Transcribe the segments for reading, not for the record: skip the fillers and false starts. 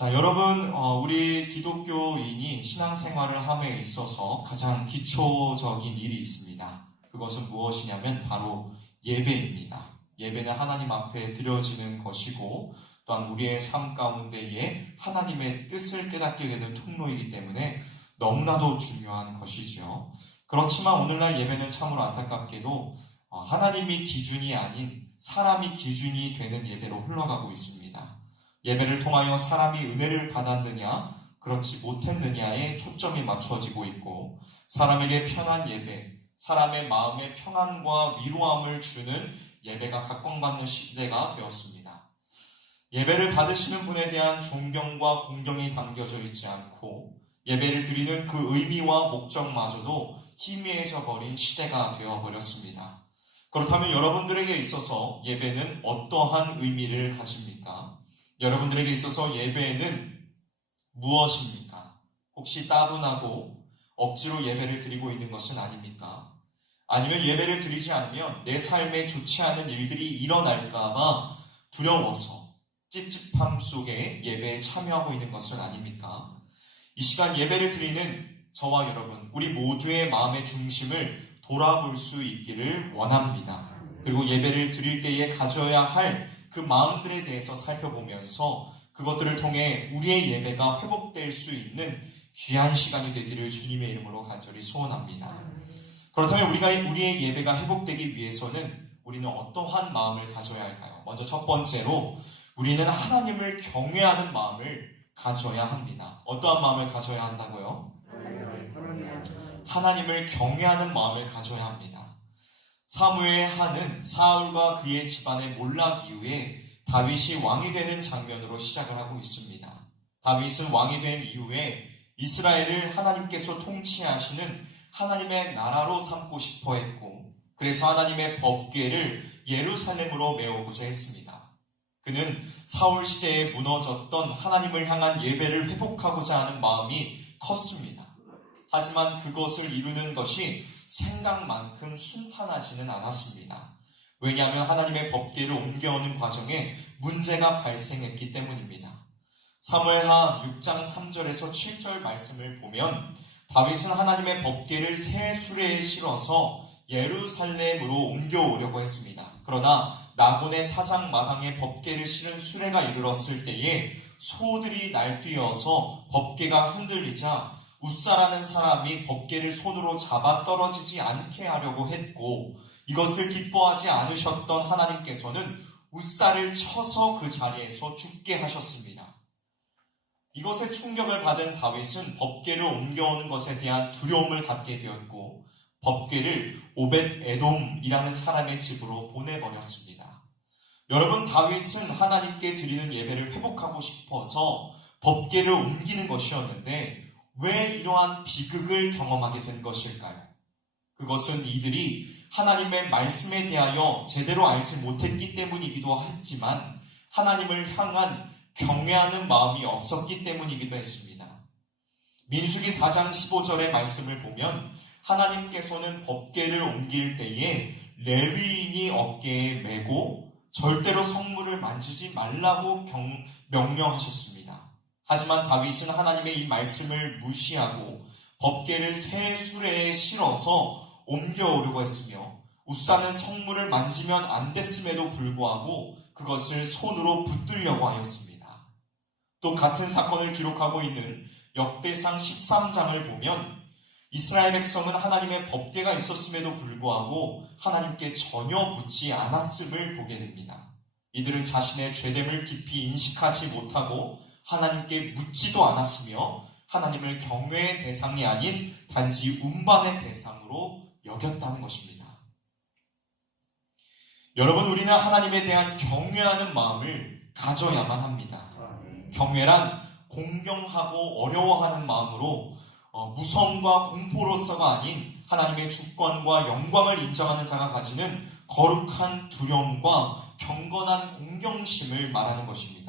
자, 여러분, 우리 기독교인이 신앙생활을 함에 있어서 가장 기초적인 일이 있습니다. 그것은 무엇이냐면 바로 예배입니다. 예배는 하나님 앞에 드려지는 것이고 또한 우리의 삶 가운데에 하나님의 뜻을 깨닫게 되는 통로이기 때문에 너무나도 중요한 것이죠. 그렇지만 오늘날 예배는 참으로 안타깝게도 하나님이 기준이 아닌 사람이 기준이 되는 예배로 흘러가고 있습니다. 예배를 통하여 사람이 은혜를 받았느냐, 그렇지 못했느냐에 초점이 맞춰지고 있고, 사람에게 편한 예배, 사람의 마음에 평안과 위로함을 주는 예배가 각광받는 시대가 되었습니다. 예배를 받으시는 분에 대한 존경과 공경이 담겨져 있지 않고, 예배를 드리는 그 의미와 목적마저도 희미해져 버린 시대가 되어버렸습니다. 그렇다면 여러분들에게 있어서 예배는 어떠한 의미를 가집니까? 여러분들에게 있어서 예배는 무엇입니까? 혹시 따분하고 억지로 예배를 드리고 있는 것은 아닙니까? 아니면 예배를 드리지 않으면 내 삶에 좋지 않은 일들이 일어날까봐 두려워서 찝찝함 속에 예배에 참여하고 있는 것은 아닙니까? 이 시간 예배를 드리는 저와 여러분, 우리 모두의 마음의 중심을 돌아볼 수 있기를 원합니다. 그리고 예배를 드릴 때에 가져야 할 그 마음들에 대해서 살펴보면서 그것들을 통해 우리의 예배가 회복될 수 있는 귀한 시간이 되기를 주님의 이름으로 간절히 소원합니다. 그렇다면 우리의 예배가 회복되기 위해서는 우리는 어떠한 마음을 가져야 할까요? 먼저 첫 번째로 우리는 하나님을 경외하는 마음을 가져야 합니다. 어떠한 마음을 가져야 한다고요? 하나님을 경외하는 마음을 가져야 합니다. 사무엘 하는 사울과 그의 집안의 몰락 이후에 다윗이 왕이 되는 장면으로 시작을 하고 있습니다. 다윗은 왕이 된 이후에 이스라엘을 하나님께서 통치하시는 하나님의 나라로 삼고 싶어 했고, 그래서 하나님의 법궤를 예루살렘으로 메우고자 했습니다. 그는 사울 시대에 무너졌던 하나님을 향한 예배를 회복하고자 하는 마음이 컸습니다. 하지만 그것을 이루는 것이 생각만큼 순탄하지는 않았습니다. 왜냐하면 하나님의 법궤를 옮겨오는 과정에 문제가 발생했기 때문입니다. 사무엘하 6장 3절에서 7절 말씀을 보면 다윗은 하나님의 법궤를 새 수레에 실어서 예루살렘으로 옮겨오려고 했습니다. 그러나 나곤의 타작 마당에 법궤를 실은 수레가 이르렀을 때에 소들이 날뛰어서 법궤가 흔들리자 웃사라는 사람이 법궤를 손으로 잡아 떨어지지 않게 하려고 했고, 이것을 기뻐하지 않으셨던 하나님께서는 웃사를 쳐서 그 자리에서 죽게 하셨습니다. 이것에 충격을 받은 다윗은 법궤를 옮겨오는 것에 대한 두려움을 갖게 되었고, 법궤를 오벳 에돔이라는 사람의 집으로 보내버렸습니다. 여러분, 다윗은 하나님께 드리는 예배를 회복하고 싶어서 법궤를 옮기는 것이었는데 왜 이러한 비극을 경험하게 된 것일까요? 그것은 이들이 하나님의 말씀에 대하여 제대로 알지 못했기 때문이기도 했지만 하나님을 향한 경외하는 마음이 없었기 때문이기도 했습니다. 민수기 4장 15절의 말씀을 보면 하나님께서는 법궤를 옮길 때에 레위인이 어깨에 메고 절대로 성물을 만지지 말라고 명령하셨습니다. 하지만 다윗은 하나님의 이 말씀을 무시하고 법궤를 새 수레에 실어서 옮겨오려고 했으며 웃사는 성물을 만지면 안 됐음에도 불구하고 그것을 손으로 붙들려고 하였습니다. 또 같은 사건을 기록하고 있는 역대상 13장을 보면 이스라엘 백성은 하나님의 법궤가 있었음에도 불구하고 하나님께 전혀 묻지 않았음을 보게 됩니다. 이들은 자신의 죄됨을 깊이 인식하지 못하고 하나님께 묻지도 않았으며 하나님을 경외의 대상이 아닌 단지 운반의 대상으로 여겼다는 것입니다. 여러분, 우리는 하나님에 대한 경외하는 마음을 가져야만 합니다. 경외란 공경하고 어려워하는 마음으로 무서움과 공포로서가 아닌 하나님의 주권과 영광을 인정하는 자가 가지는 거룩한 두려움과 경건한 공경심을 말하는 것입니다.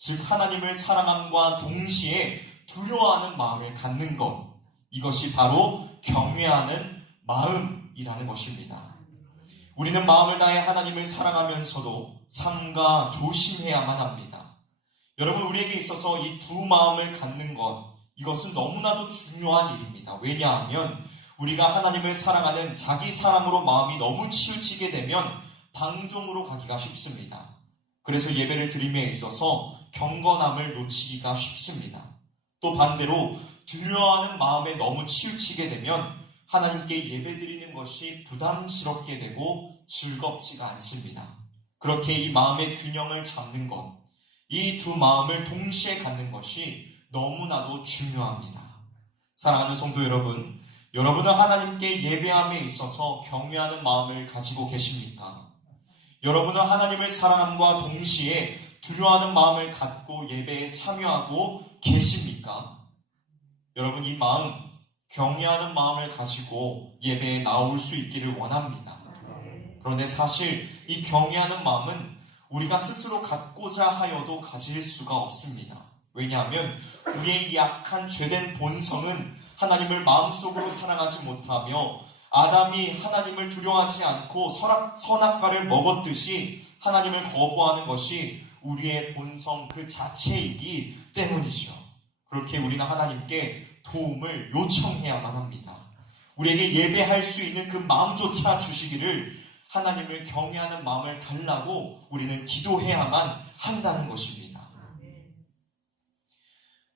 즉 하나님을 사랑함과 동시에 두려워하는 마음을 갖는 것, 이것이 바로 경외하는 마음이라는 것입니다. 우리는 마음을 다해 하나님을 사랑하면서도 삼가 조심해야만 합니다. 여러분, 우리에게 있어서 이 두 마음을 갖는 것, 이것은 너무나도 중요한 일입니다. 왜냐하면 우리가 하나님을 사랑하는 자기 사랑으로 마음이 너무 치우치게 되면 방종으로 가기가 쉽습니다. 그래서 예배를 드림에 있어서 경건함을 놓치기가 쉽습니다. 또 반대로 두려워하는 마음에 너무 치우치게 되면 하나님께 예배드리는 것이 부담스럽게 되고 즐겁지가 않습니다. 그렇게 이 마음의 균형을 잡는 것, 이 두 마음을 동시에 갖는 것이 너무나도 중요합니다. 사랑하는 성도 여러분, 여러분은 하나님께 예배함에 있어서 경외하는 마음을 가지고 계십니까? 여러분은 하나님을 사랑함과 동시에 두려워하는 마음을 갖고 예배에 참여하고 계십니까? 여러분, 이 마음, 경외하는 마음을 가지고 예배에 나올 수 있기를 원합니다. 그런데 사실 이 경외하는 마음은 우리가 스스로 갖고자 하여도 가질 수가 없습니다. 왜냐하면 우리의 약한 죄된 본성은 하나님을 마음속으로 사랑하지 못하며 아담이 하나님을 두려워하지 않고 선악과를 먹었듯이 하나님을 거부하는 것이 우리의 본성 그 자체이기 때문이죠. 그렇게 우리는 하나님께 도움을 요청해야만 합니다. 우리에게 예배할 수 있는 그 마음조차 주시기를 하나님을 경외하는 마음을 달라고 우리는 기도해야만 한다는 것입니다.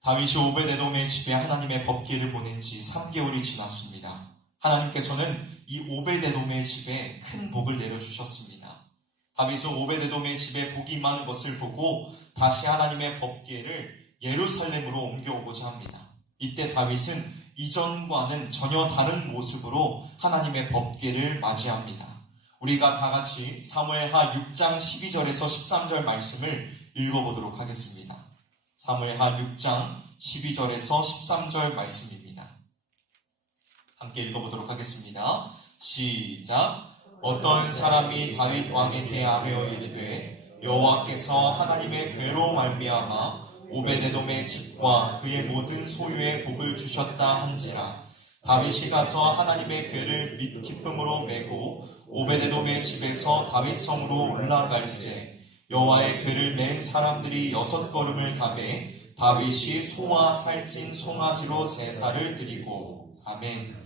다윗이 오베데돔의 집에 하나님의 법궤를 보낸 지 3개월이 지났습니다. 하나님께서는 이 오베데돔의 집에 큰 복을 내려주셨습니다. 다윗은 오베데돔의 집에 복이 많은 것을 보고 다시 하나님의 법궤를 예루살렘으로 옮겨오고자 합니다. 이때 다윗은 이전과는 전혀 다른 모습으로 하나님의 법궤를 맞이합니다. 우리가 다 같이 사무엘하 6장 12절에서 13절 말씀을 읽어보도록 하겠습니다. 사무엘하 6장 12절에서 13절 말씀입니다. 함께 읽어보도록 하겠습니다. 시작. 어떤 사람이 다윗 왕에게 아뢰어 이르되 여호와께서 하나님의 궤로 말미암아 오베데돔의 집과 그의 모든 소유에 복을 주셨다 한지라. 다윗이 가서 하나님의 궤를 기쁨으로 메고 오베데돔의 집에서 다윗 성으로 올라갈새 여호와의 궤를 맨 사람들이 6걸음을 가매 다윗이 소와 살찐 송아지로 제사를 드리고. 아멘.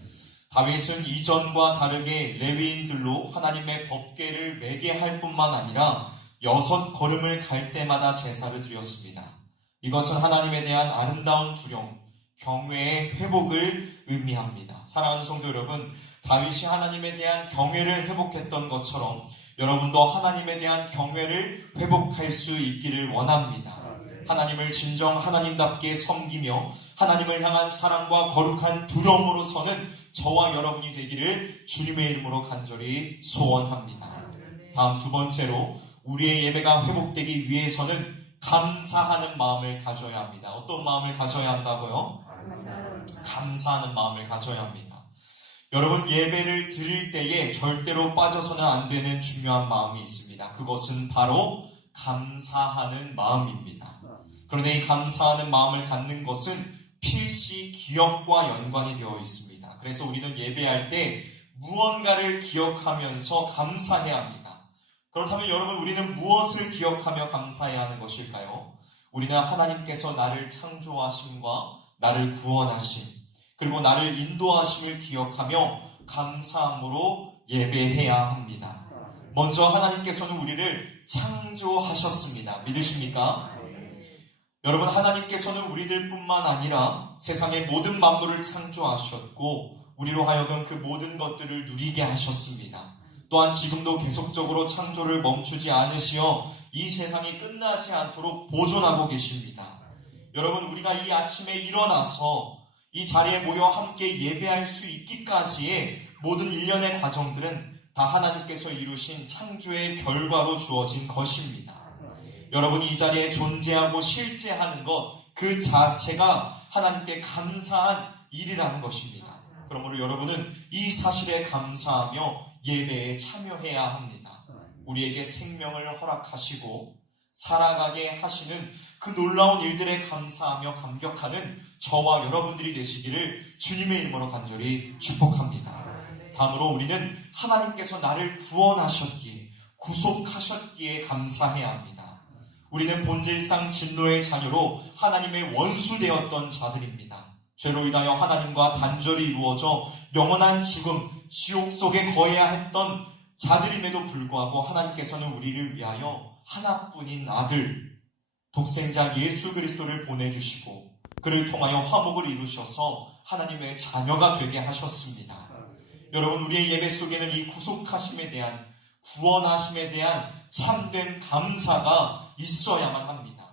다윗은 이전과 다르게 레위인들로 하나님의 법궤를 매게 할 뿐만 아니라 6걸음을 갈 때마다 제사를 드렸습니다. 이것은 하나님에 대한 아름다운 두려움, 경외의 회복을 의미합니다. 사랑하는 성도 여러분, 다윗이 하나님에 대한 경외를 회복했던 것처럼 여러분도 하나님에 대한 경외를 회복할 수 있기를 원합니다. 하나님을 진정 하나님답게 섬기며 하나님을 향한 사랑과 거룩한 두려움으로서는 저와 여러분이 되기를 주님의 이름으로 간절히 소원합니다. 다음 두 번째로 우리의 예배가 회복되기 위해서는 감사하는 마음을 가져야 합니다. 어떤 마음을 가져야 한다고요? 감사하는 마음을 가져야 합니다. 여러분, 예배를 드릴 때에 절대로 빠져서는 안 되는 중요한 마음이 있습니다. 그것은 바로 감사하는 마음입니다. 그런데 이 감사하는 마음을 갖는 것은 필시 기억과 연관이 되어 있습니다. 그래서 우리는 예배할 때 무언가를 기억하면서 감사해야 합니다. 그렇다면 여러분, 우리는 무엇을 기억하며 감사해야 하는 것일까요? 우리는 하나님께서 나를 창조하심과 나를 구원하심, 그리고 나를 인도하심을 기억하며 감사함으로 예배해야 합니다. 먼저 하나님께서는 우리를 창조하셨습니다. 믿으십니까? 여러분, 하나님께서는 우리들 뿐만 아니라 세상의 모든 만물을 창조하셨고 우리로 하여금 그 모든 것들을 누리게 하셨습니다. 또한 지금도 계속적으로 창조를 멈추지 않으시어 이 세상이 끝나지 않도록 보존하고 계십니다. 여러분, 우리가 이 아침에 일어나서 이 자리에 모여 함께 예배할 수 있기까지의 모든 일련의 과정들은 다 하나님께서 이루신 창조의 결과로 주어진 것입니다. 여러분이 이 자리에 존재하고 실제하는 것 그 자체가 하나님께 감사한 일이라는 것입니다. 그러므로 여러분은 이 사실에 감사하며 예배에 참여해야 합니다. 우리에게 생명을 허락하시고 살아가게 하시는 그 놀라운 일들에 감사하며 감격하는 저와 여러분들이 되시기를 주님의 이름으로 간절히 축복합니다. 다음으로 우리는 하나님께서 나를 구원하셨기에, 구속하셨기에 감사해야 합니다. 우리는 본질상 진노의 자녀로 하나님의 원수되었던 자들입니다. 죄로 인하여 하나님과 단절이 이루어져 영원한 죽음, 지옥 속에 거해야 했던 자들임에도 불구하고 하나님께서는 우리를 위하여 하나뿐인 아들, 독생자 예수 그리스도를 보내주시고 그를 통하여 화목을 이루셔서 하나님의 자녀가 되게 하셨습니다. 여러분, 우리의 예배 속에는 이 구속하심에 대한, 구원하심에 대한 참된 감사가 있어야만 합니다.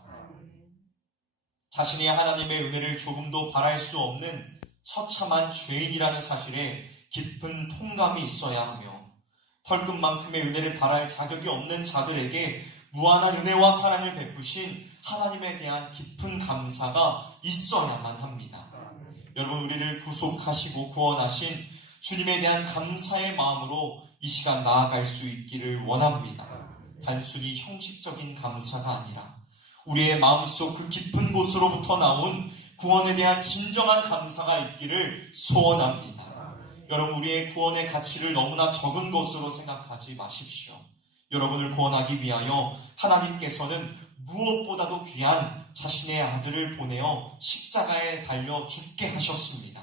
자신이 하나님의 은혜를 조금도 바랄 수 없는 처참한 죄인이라는 사실에 깊은 통감이 있어야 하며, 털끝만큼의 은혜를 바랄 자격이 없는 자들에게 무한한 은혜와 사랑을 베푸신 하나님에 대한 깊은 감사가 있어야만 합니다. 여러분, 우리를 구속하시고 구원하신 주님에 대한 감사의 마음으로 이 시간 나아갈 수 있기를 원합니다. 단순히 형식적인 감사가 아니라 우리의 마음속 그 깊은 곳으로부터 나온 구원에 대한 진정한 감사가 있기를 소원합니다. 여러분, 우리의 구원의 가치를 너무나 적은 것으로 생각하지 마십시오. 여러분을 구원하기 위하여 하나님께서는 무엇보다도 귀한 자신의 아들을 보내어 십자가에 달려 죽게 하셨습니다.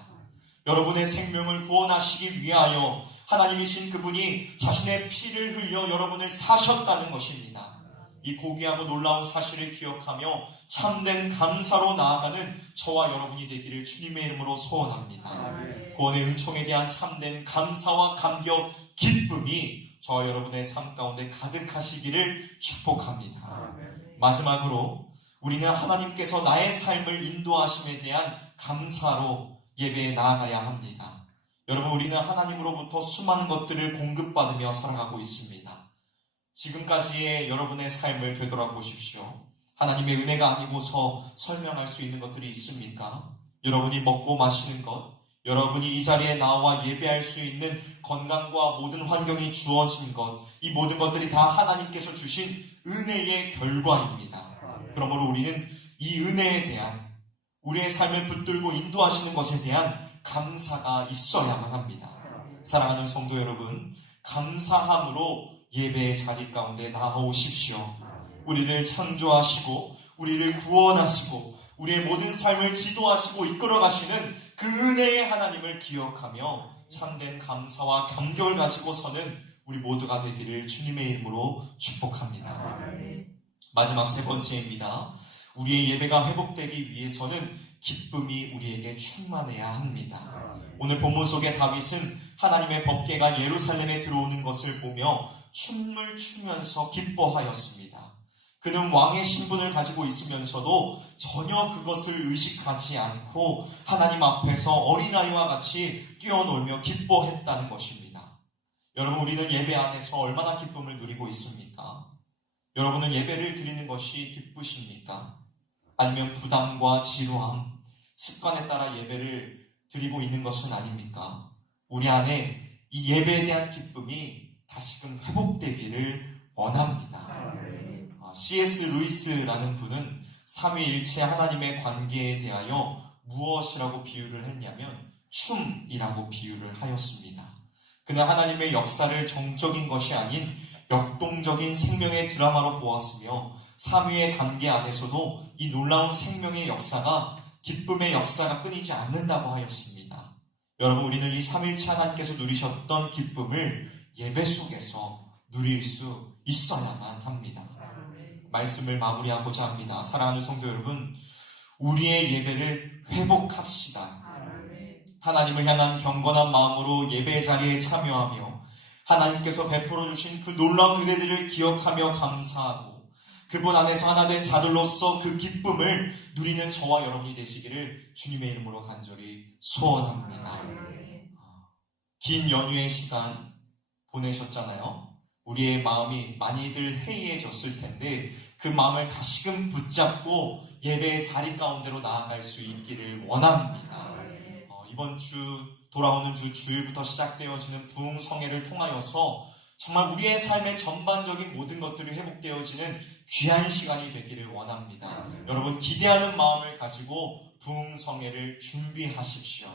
여러분의 생명을 구원하시기 위하여 하나님이신 그분이 자신의 피를 흘려 여러분을 사셨다는 것입니다. 이 고귀하고 놀라운 사실을 기억하며 참된 감사로 나아가는 저와 여러분이 되기를 주님의 이름으로 소원합니다. 구원의 은총에 대한 참된 감사와 감격, 기쁨이 저와 여러분의 삶 가운데 가득하시기를 축복합니다. 마지막으로 우리는 하나님께서 나의 삶을 인도하심에 대한 감사로 예배에 나아가야 합니다. 여러분, 우리는 하나님으로부터 수많은 것들을 공급받으며 살아가고 있습니다. 지금까지의 여러분의 삶을 되돌아보십시오. 하나님의 은혜가 아니고서 설명할 수 있는 것들이 있습니까? 여러분이 먹고 마시는 것, 여러분이 이 자리에 나와 예배할 수 있는 건강과 모든 환경이 주어진 것, 이 모든 것들이 다 하나님께서 주신 은혜의 결과입니다. 그러므로 우리는 이 은혜에 대한, 우리의 삶을 붙들고 인도하시는 것에 대한 감사가 있어야만 합니다. 사랑하는 성도 여러분, 감사함으로 예배의 자리 가운데 나아오십시오. 우리를 창조하시고 우리를 구원하시고 우리의 모든 삶을 지도하시고 이끌어가시는 그 은혜의 하나님을 기억하며 참된 감사와 감격을 가지고 서는 우리 모두가 되기를 주님의 이름으로 축복합니다. 마지막 세 번째입니다. 우리의 예배가 회복되기 위해서는 기쁨이 우리에게 충만해야 합니다. 오늘 본문 속의 다윗은 하나님의 법궤가 예루살렘에 들어오는 것을 보며 춤을 추면서 기뻐하였습니다. 그는 왕의 신분을 가지고 있으면서도 전혀 그것을 의식하지 않고 하나님 앞에서 어린아이와 같이 뛰어놀며 기뻐했다는 것입니다. 여러분, 우리는 예배 안에서 얼마나 기쁨을 누리고 있습니까? 여러분은 예배를 드리는 것이 기쁘십니까? 아니면 부담과 지루함, 습관에 따라 예배를 드리고 있는 것은 아닙니까? 우리 안에 이 예배에 대한 기쁨이 다시금 회복되기를 원합니다. C.S. 루이스라는 분은 삼위일체 하나님의 관계에 대하여 무엇이라고 비유를 했냐면 춤이라고 비유를 하였습니다. 그는 하나님의 역사를 정적인 것이 아닌 역동적인 생명의 드라마로 보았으며 삼위의 관계 안에서도 이 놀라운 생명의 역사가, 기쁨의 역사가 끊이지 않는다고 하였습니다. 여러분, 우리는 이 삼위일체 하나님께서 누리셨던 기쁨을 예배 속에서 누릴 수 있어야만 합니다. 말씀을 마무리하고자 합니다. 사랑하는 성도 여러분, 우리의 예배를 회복합시다. 하나님을 향한 경건한 마음으로 예배 자리에 참여하며 하나님께서 베풀어 주신 그 놀라운 은혜들을 기억하며 감사하고 그분 안에서 하나 된 자들로서 그 기쁨을 누리는 저와 여러분이 되시기를 주님의 이름으로 간절히 소원합니다. 긴 연휴의 시간 보내셨잖아요. 우리의 마음이 많이들 해이해졌을 텐데 그 마음을 다시금 붙잡고 예배의 자리 가운데로 나아갈 수 있기를 원합니다. 이번 주, 돌아오는 주 주일부터 시작되어지는 부흥성회를 통하여서 정말 우리의 삶의 전반적인 모든 것들이 회복되어지는 귀한 시간이 되기를 원합니다. 여러분, 기대하는 마음을 가지고 부흥성회를 준비하십시오.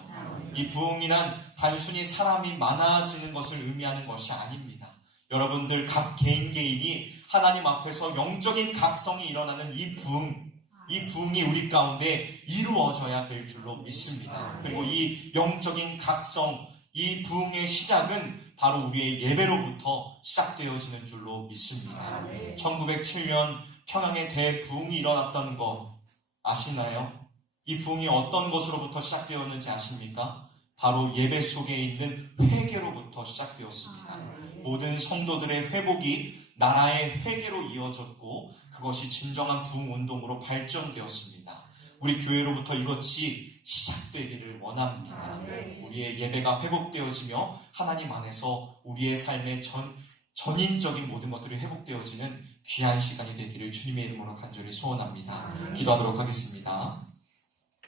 이 부흥이란 단순히 사람이 많아지는 것을 의미하는 것이 아닙니다. 여러분들 각 개인이 하나님 앞에서 영적인 각성이 일어나는 이 부흥이 우리 가운데 이루어져야 될 줄로 믿습니다. 그리고 이 영적인 각성, 이 부흥의 시작은 바로 우리의 예배로부터 시작되어지는 줄로 믿습니다. 1907년 평양에 대부흥이 일어났던 거 아시나요? 이 부흥이 어떤 것으로부터 시작되었는지 아십니까? 바로 예배 속에 있는 회개로부터 시작되었습니다. 모든 성도들의 회복이 나라의 회개로 이어졌고 그것이 진정한 부흥운동으로 발전되었습니다. 우리 교회로부터 이것이 시작되기를 원합니다. 우리의 예배가 회복되어지며 하나님 안에서 우리의 삶의 전인적인 모든 것들이 회복되어지는 귀한 시간이 되기를 주님의 이름으로 간절히 소원합니다. 기도하도록 하겠습니다.